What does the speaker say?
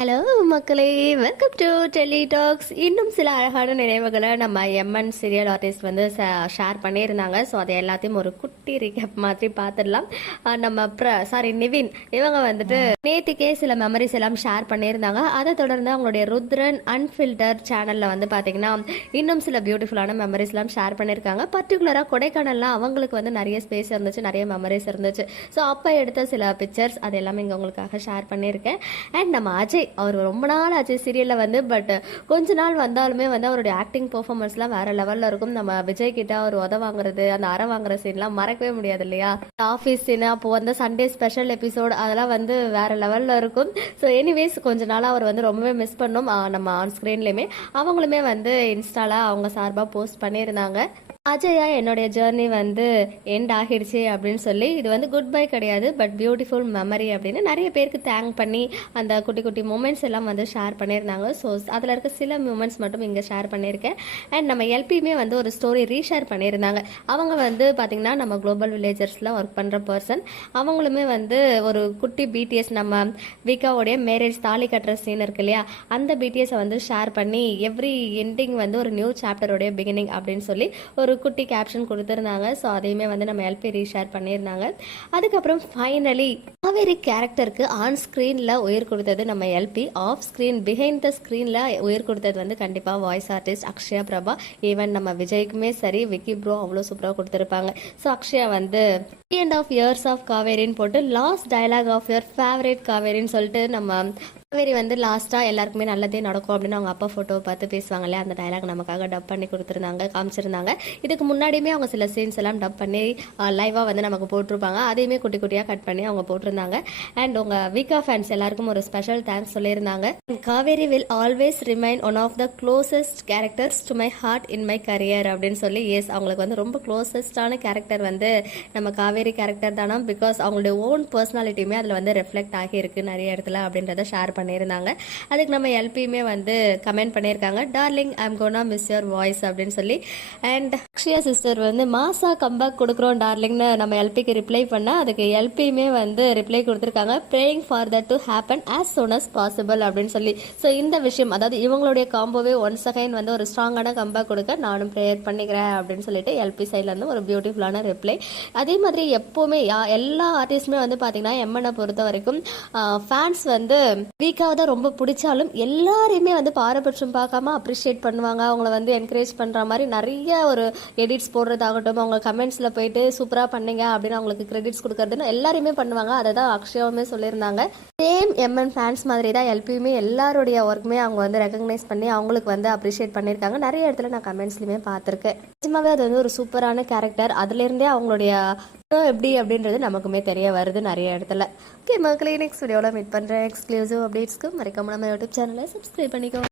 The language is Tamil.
ஹலோ மக்களே, வெல்கம் டு டெலி டாக்ஸ். இன்னும் சில அழகான நினைவுகளை நம்ம எம்என் சீரியல் ஆர்டிஸ்ட் வந்து ஷேர் பண்ணியிருந்தாங்க. ஸோ அதை எல்லாத்தையும் ஒரு குட்டி ரீகேப் மாதிரி பார்த்துடலாம். நம்ம நிவின் இவங்க வந்துட்டு நேத்திக்கே சில மெமரிஸ் எல்லாம் ஷேர் பண்ணியிருந்தாங்க. அதை தொடர்ந்து அவங்களுடைய ருத்ரன் அன்ஃபில்டர் சேனலில் வந்து பார்த்தீங்கன்னா இன்னும் சில பியூட்டிஃபுல்லான மெமரிஸ் எல்லாம் ஷேர் பண்ணியிருக்காங்க. பர்டிகுலராக கொடைக்கானல்லாம் அவங்களுக்கு வந்து நிறைய ஸ்பேஸ் இருந்துச்சு, நிறைய மெமரிஸ் இருந்துச்சு. ஸோ அப்போ எடுத்த சில பிக்சர்ஸ் அது எல்லாமே இங்கே உங்களுக்காக ஷேர் பண்ணியிருக்கேன். அண்ட் நம்ம அஜய், அவர் ரொம்ப நாள் ஆச்சு சீரியலில் வந்து, பட் கொஞ்ச நாள் வந்தாலுமே வந்து அவருடைய ஆக்டிங் பெர்ஃபார்மன்ஸ்லாம் வேற லெவலில் இருக்கும். நம்ம விஜய் கிட்ட அவர் உத வாங்குறது, அந்த அற வாங்குற சீன்லாம் மறக்கவே முடியாது இல்லையா? ஆஃபீஸ் சீன், அப்போ வந்து சண்டே ஸ்பெஷல் எபிசோட், அதெல்லாம் வந்து வேற லெவலில் இருக்கும். ஸோ எனிவேஸ் கொஞ்ச நாளாக அவர் வந்து ரொம்பவே மிஸ் பண்ணோம். நம்ம ஆன் ஸ்க்ரீன்லேயுமே அவங்களுமே வந்து இன்ஸ்டால அவங்க சார்பாக போஸ்ட் பண்ணியிருந்தாங்க. அஜயா, என்னுடைய ஜேர்னி வந்து எண்ட் ஆகிடுச்சு அப்படின்னு சொல்லி, இது வந்து குட் பை கிடையாது, பட் பியூட்டிஃபுல் மெமரி அப்படின்னு நிறைய பேருக்கு தேங்க் பண்ணி அந்த குட்டி குட்டி மூமெண்ட்ஸ் எல்லாம் வந்து ஷேர் பண்ணியிருந்தாங்க. ஸோ அதில் இருக்க சில மூமெண்ட்ஸ் மட்டும் இங்கே ஷேர் பண்ணியிருக்கேன். அண்ட் நம்ம எல்பியுமே வந்து ஒரு ஸ்டோரி ரீஷேர் பண்ணியிருந்தாங்க. அவங்க வந்து பார்த்திங்கன்னா நம்ம குளோபல் வில்லேஜர்ஸில் ஒர்க் பண்ணுற பர்சன். அவங்களுமே வந்து ஒரு குட்டி பிடிஎஸ், நம்ம விகாவோடைய மேரேஜ் தாலி கட்டுற சீன் இருக்கு இல்லையா, அந்த பிடிஎஸை வந்து ஷேர் பண்ணி எவ்ரி எண்டிங் வந்து ஒரு நியூ சாப்டருடைய பிகினிங் அப்படின்னு சொல்லி ஒரு குட்டி கேப்ஷன் கொடுத்துருந்தாங்க. ஸோ அதையுமே வந்து நம்ம எல்பி ரீஷேர் பண்ணியிருந்தாங்க. அதுக்கப்புறம் ஃபைனலி காவேரி கேரக்டருக்கு ஆன் ஸ்க்ரீனில் உயிர் கொடுத்தது நம்ம LP, off screen behind the ஸ்க்ரீனில் உயிர் கொடுத்தது வந்து கண்டிப்பாக voice artist Akshaya Prabha. Even நம்ம விஜய்க்குமே சரி, விக்கி ப்ரோ அவ்வளோ சூப்பராக கொடுத்துருப்பாங்க. ஸோ அக்ஷயா வந்து எண்ட் ஆஃப் இயர்ஸ் ஆஃப் காவேரின்னு போட்டு last dialogue of your favourite காவேரின்னு சொல்லிட்டு, நம்ம காவேரி வந்து லாஸ்ட்டாக எல்லாருக்குமே நல்லதே நடக்கும் அப்படின்னு அவங்க அப்பா ஃபோட்டோவை பார்த்து பேசுவாங்க இல்லையா, அந்த டயலாக் நமக்காக டப் பண்ணி கொடுத்துருந்தாங்க, காமிச்சிருந்தாங்க. இதுக்கு முன்னாடியுமே அவங்க சில சீன்ஸ் எல்லாம் டப் பண்ணி லைவாக வந்து நமக்கு போட்டிருப்பாங்க. அதையுமே குட்டி குட்டியாக கட் பண்ணி அவங்க போட்டிருந்தாங்க. அண்ட் உங்கள் விகா ஃபேன்ஸ் எல்லாருக்கும் ஒரு ஸ்பெஷல் தேங்க்ஸ் சொல்லியிருந்தாங்க. Kaveri will always remain one of the closest characters to my heart in my career அப்படின்னு சொல்லி. எஸ், அவங்களுக்கு வந்து ரொம்ப க்ளோசஸ்டான கேரக்டர் வந்து நம்ம காவேரி கேரக்டர் தானா, பிகாஸ் அவங்களுடைய ஓன் பர்சனாலிட்டியுமே அதில் வந்து ரெஃப்ளெக்ட் ஆகியிருக்கு நிறைய இடத்துல அப்படின்றத ஷேர் பண்ணியிருந்தாங்க. அதுக்கு நம்ம எல்பியுமே வந்து கமெண்ட் பண்ணியிருக்காங்க, darling I am gonna miss your voice அப்படின்னு சொல்லி. அண்ட் அக்ஷயா சிஸ்டர் வந்து மாசா கம்பேக் கொடுக்குறோம் டார்லிங்னு நம்ம எல்பிக்கு ரிப்ளை பண்ணால், அதுக்கு எல்பியுமே வந்து ரிப்ளை கொடுத்துருக்காங்க, praying for that to happen as soon as possible அப்படின்னு சொல்லி. ஸோ இந்த விஷயம், அதாவது இவங்களுடைய காம்போவே ஒன்ஸ் அகைன் வந்து ஒரு ஸ்ட்ராங்கான கம்பேக் கொடுக்க நானும் ப்ரேயர் பண்ணிக்கிறேன் அப்படின்னு சொல்லிட்டு எல்பி சைட்லேருந்து ஒரு பியூட்டிஃபுல்லான ரிப்ளை. அதே மாதிரி எப்போவுமே எல்லா ஆர்டிஸ்டுமே வந்து பார்த்தீங்கன்னா எம்என்னை பொறுத்த வரைக்கும் ஃபேன்ஸ் வந்து வீக்காக தான் ரொம்ப பிடிச்சாலும் எல்லாரையுமே வந்து பாரபட்சம் பார்க்காம அப்ரிஷியேட் பண்ணுவாங்க. அவங்கள வந்து என்கரேஜ் பண்ணுற மாதிரி நிறைய ஒரு எடிட்ஸ் போடுறதாகட்டும், அவங்க கமெண்ட்ஸில் போயிட்டு சூப்பராக பண்ணீங்க அப்படின்னு அவங்களுக்கு கிரெடிட்ஸ் கொடுக்கறதுன்னு எல்லாருமே பண்ணுவாங்க. அதை தான் அக்ஷயாவுமே சொல்லியிருந்தாங்க. சேம் எம்என் ஃபேன்ஸ் மாதிரி தான் எல்பியுமே எல்லாருடைய ஒர்க்குமே அவங்க வந்து ரெகக்னைஸ் பண்ணி அவங்களுக்கு வந்து அப்ரிஷியேட் பண்ணியிருக்காங்க. நிறைய இடத்துல நான் கமெண்ட்ஸ்லையுமே பார்த்துருக்கேன். நிஜமாவே அது வந்து ஒரு சூப்பரான கேரக்டர். அதுலேருந்தே அவங்களுடைய எப்படி அப்படின்றது நமக்குமே தெரிய வருது நிறைய இடத்துல. ஓகே மக்களே, நெக்ஸ்ட் வீடியோவில் மீட் பண்ணுறேன். எக்ஸ்க்ளூசிவ் அப்டேட்ஸ்க்கு மறக்காம நம்ம யூடியூப் சேனலை சப்ஸ்கிரைப் பண்ணிக்கோ.